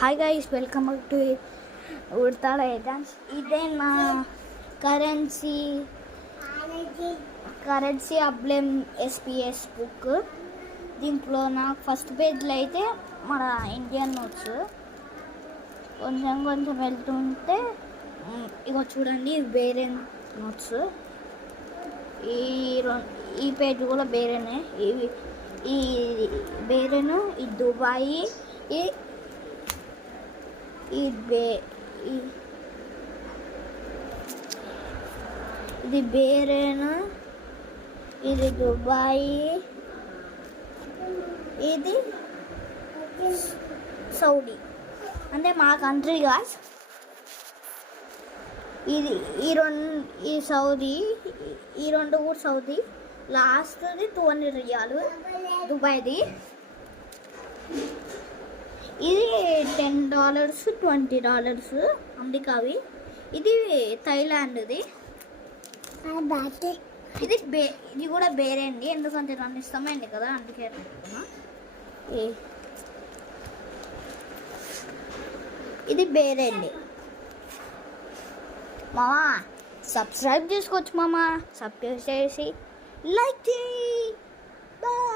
Hi guys, welcome back to ఉడతాడ items. ఇదే నా కరెన్సీ అబ్లెమ్ ఎస్పిఎస్ బుక్. దీంట్లో నాకు ఫస్ట్ పేజ్లో అయితే మన ఇండియన్ నోట్స్, కొంచెం కొంచెం వెళ్తుంటే ఇగో చూడండి వేరే నోట్స్. ఈ పేజ్ కూడా వేరేనే. ఈ వేరేను, ఈ దుబాయ్, ఇది బేరేనా, ఇది దుబాయ్, ఇది సౌదీ, అంటే మా కంట్రీ గాస్. ఇది ఈ సౌదీ, ఈ రెండు కూడా సౌదీ. లాస్ట్ది 200 రియాలు దుబాయ్ది. ఇది $10, $20 అమెరికావి. ఇది థైలాండ్ది. ఇది కూడా బేరే అండి, ఎందుకంటే నన్ను ఇష్టమైంది కదా, అందుకే అనుకుంటున్నా. ఇది బేరే అండి. మామా సబ్స్క్రైబ్ చేసుకోవచ్చు మామా, సబ్స్క్రైబ్ చేసి లైక్ చేయి. బాయ్.